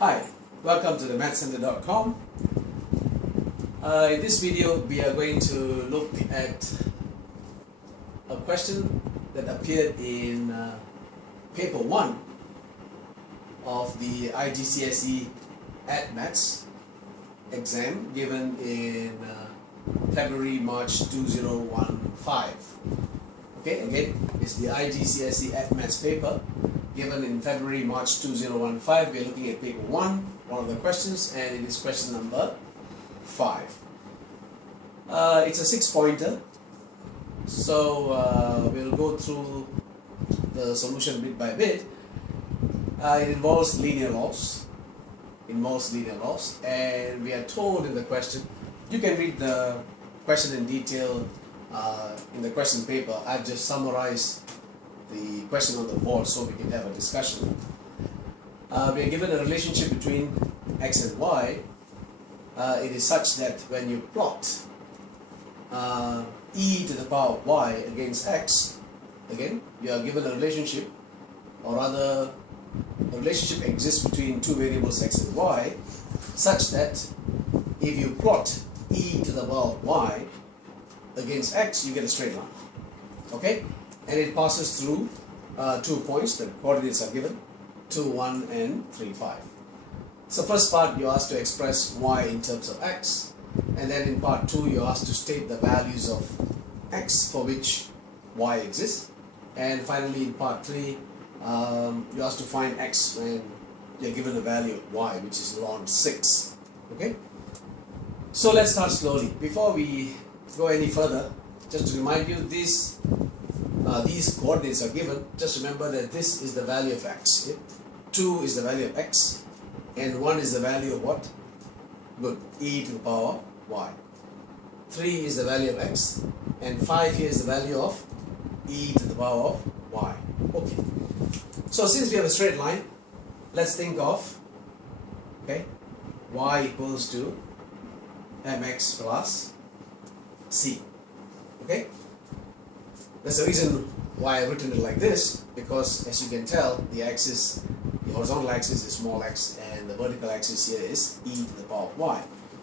Hi, welcome to the mathcenter.com. In this video, we are going to look at a question that appeared in paper 1 of the IGCSE Additional Maths exam given in February-March 2015. Okay, again, it's the IGCSE Additional Maths paper given in February-March 2015. We are looking at paper 1 of the questions, and it is question number 5. It's a 6-pointer, so we'll go through the solution bit by bit. It involves linear laws. And we are told in the question, you can read the question in detail in the question paper. I've just summarized the question on the board so we can have a discussion. We are given a relationship between x and y. It is such that when you plot e to the power of y against x, again, you are given a relationship, or rather a relationship exists between two variables x and y, such that if you plot e to the power of y against x, you get a straight line. Okay? And it passes through 2 points. The coordinates are given 2, 1 and 3, 5. So first part, you're asked to express y in terms of x, and then in part 2 you're asked to state the values of x for which y exists, and finally in part 3 you're asked to find x when you're given the value of y, which is ln 6. Okay? So let's start slowly. Before we go any further, just to remind you, these coordinates are given. Just remember that this is the value of x. Okay? 2 is the value of x, and 1 is the value of what? Good, e to the power y. 3 is the value of x, and 5 here is the value of e to the power of y. Okay. So since we have a straight line, let's think of, okay, y equals to mx plus c. Okay? There's a reason why I've written it like this, because as you can tell, the horizontal axis is small x, and the vertical axis here is e to the power of y.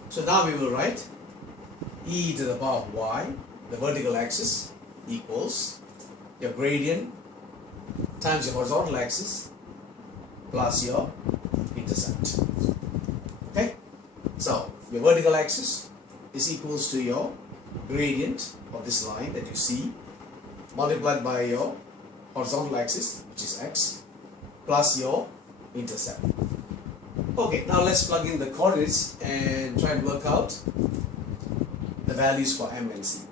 So now we will write e to the power of y, the vertical axis, equals your gradient times your horizontal axis plus your intercept. Okay? So your vertical axis is equals to your gradient of this line that you see, multiplied by your horizontal axis, which is x, plus your intercept. Okay, now let's plug in the coordinates and try and work out the values for m and c.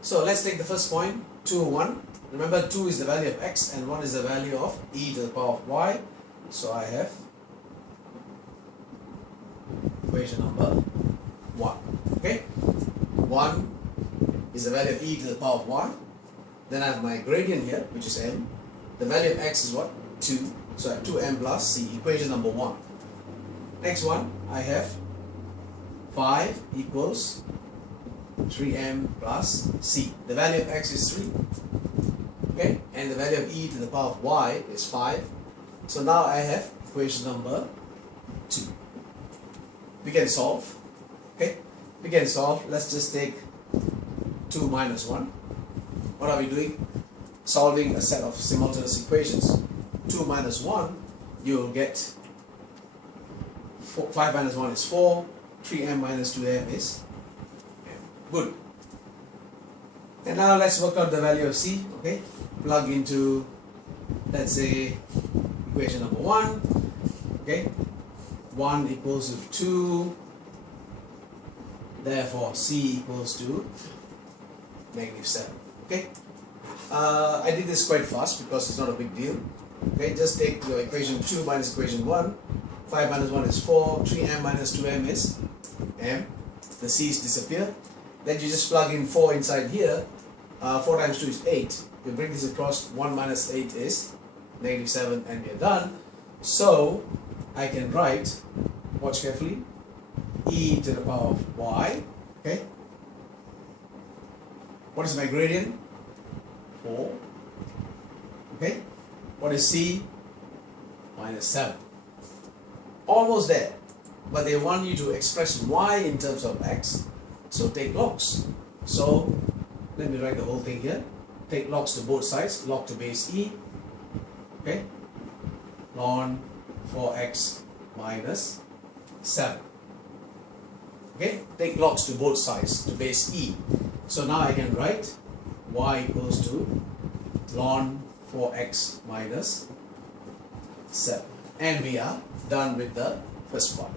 So let's take the first point, 2, 1. Remember, 2 is the value of x and 1 is the value of e to the power of y. So I have equation number 1. Okay, 1 is the value of e to the power of y. Then I have my gradient here, which is m. The value of x is what? 2. So I have 2m plus c, equation number 1. Next one, I have 5 equals 3m plus c. The value of x is 3. Okay, and the value of e to the power of y is 5. So now I have equation number 2. We can solve. Okay, we can solve. Let's just take 2 minus 1. What are we doing? Solving a set of simultaneous equations. 2 minus 1, you will get 5 minus 1 is 4, 3m minus 2m is m. Good. And now let's work out the value of c. Okay, plug into, let's say, equation number 1. Okay, 1 equals to 2, therefore c equals to -7. Okay, I did this quite fast because it's not a big deal. Okay, just take your equation 2 minus equation 1. 5 minus 1 is 4. 3m minus 2m is m. The c's disappear. Then you just plug in 4 inside here. 4 times 2 is 8. You bring this across, 1 minus 8 is -7, and we are done. So I can write, watch carefully, e to the power of y. Okay, what is my gradient? 4. Okay, what is c? -7. almost there, but they want you to express y in terms of x, so take logs. So let me write the whole thing here. Take logs to both sides, log to base e, okay, ln 4x minus 7. Okay, take logs to both sides to base e. So now I can write y equals to ln 4x minus 7. And we are done with the first part.